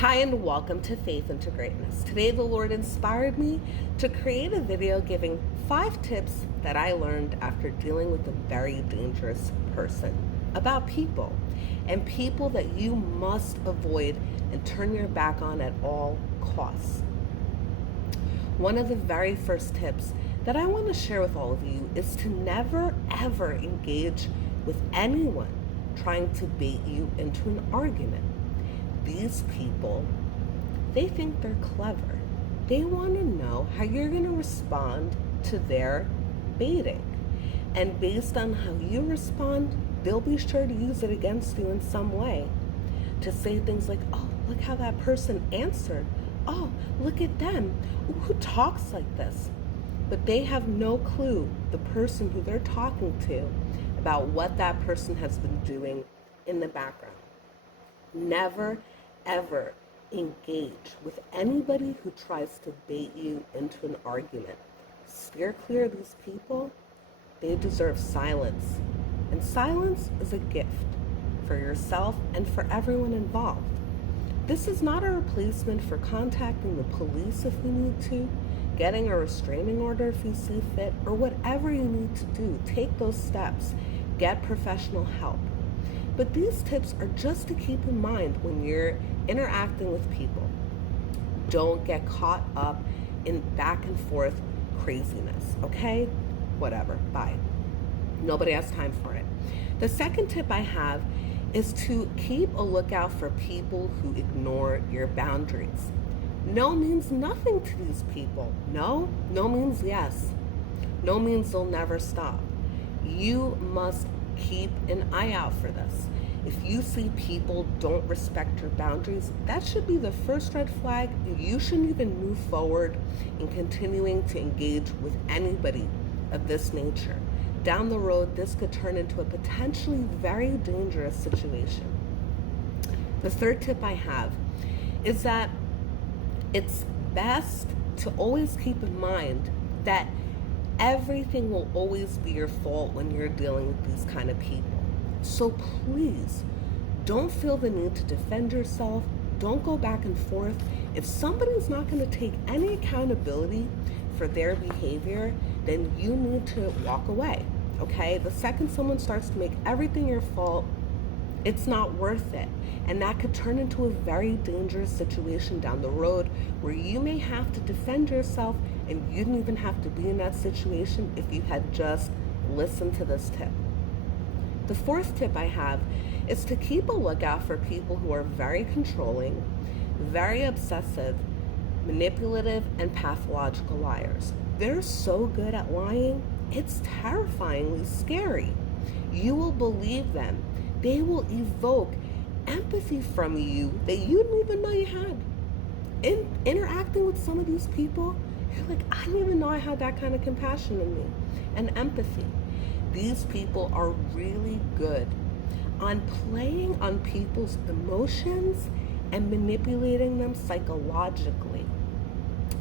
Hi and welcome to Faith into Greatness. Today the Lord inspired me to create a video giving 5 tips that I learned after dealing with a very dangerous person about people and people that you must avoid and turn your back on at all costs. One of the very first tips that I want to share with all of you is to never ever engage with anyone trying to bait you into an argument. These people, they think they're clever. They want to know how you're going to respond to their baiting. And based on how you respond, they'll be sure to use it against you in some way. To say things like, oh, look how that person answered. Oh, look at them. Ooh, who talks like this? But they have no clue, the person who they're talking to, about what that person has been doing in the background. Never, ever engage with anybody who tries to bait you into an argument. Steer clear of these people. They deserve silence. And silence is a gift for yourself and for everyone involved. This is not a replacement for contacting the police if you need to, getting a restraining order if you see fit, or whatever you need to do. Take those steps. Get professional help. But these tips are just to keep in mind when you're interacting with people. Don't get caught up in back and forth craziness, okay? Whatever, bye. Nobody has time for it. The second tip I have is to keep a lookout for people who ignore your boundaries. No means nothing to these people. No means yes. No means they'll never stop. You must keep an eye out for this. If you see people don't respect your boundaries, that should be the first red flag. You shouldn't even move forward in continuing to engage with anybody of this nature. Down the road, this could turn into a potentially very dangerous situation. The third tip I have is that it's best to always keep in mind that everything will always be your fault when you're dealing with these kind of people. So please, don't feel the need to defend yourself. Don't go back and forth. If somebody's not going to take any accountability for their behavior, then you need to walk away, okay? The second someone starts to make everything your fault, it's not worth it. And that could turn into a very dangerous situation down the road where you may have to defend yourself, and you didn't even have to be in that situation if you had just listened to this tip. The fourth tip I have is to keep a lookout for people who are very controlling, very obsessive, manipulative, and pathological liars. They're so good at lying, it's terrifyingly scary. You will believe them. They will evoke empathy from you that you didn't even know you had. In interacting with some of these people, you're like, I didn't even know I had that kind of compassion in me and empathy. These people are really good on playing on people's emotions and manipulating them psychologically.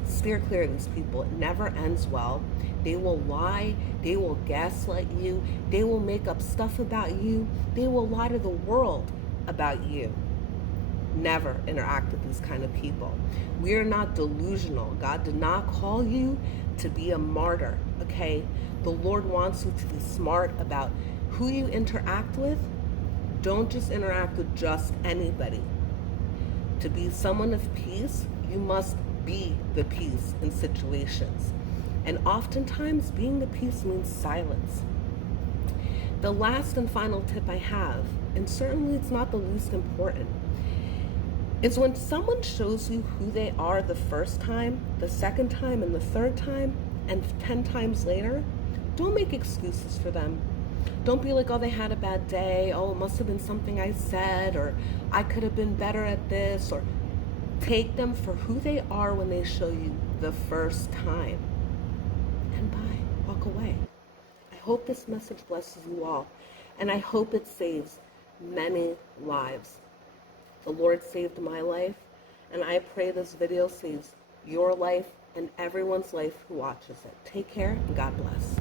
Steer clear of these people. It never ends well. They will lie. They will gaslight you. They will make up stuff about you. They will lie to the world about you. Never interact with these kind of people. We are not delusional. God did not call you to be a martyr, okay? The Lord wants you to be smart about who you interact with. Don't just interact with just anybody. To be someone of peace, you must be the peace in situations. And oftentimes, being the peace means silence. The last and final tip I have, and certainly it's not the least important, is when someone shows you who they are the first time, the second time, and the third time, and 10 times later, don't make excuses for them. Don't be like, oh, they had a bad day. Oh, it must have been something I said, or I could have been better at this, or take them for who they are when they show you the first time. And bye, walk away. I hope this message blesses you all, and I hope it saves many lives. The Lord saved my life, and I pray this video saves your life and everyone's life who watches it. Take care, and God bless.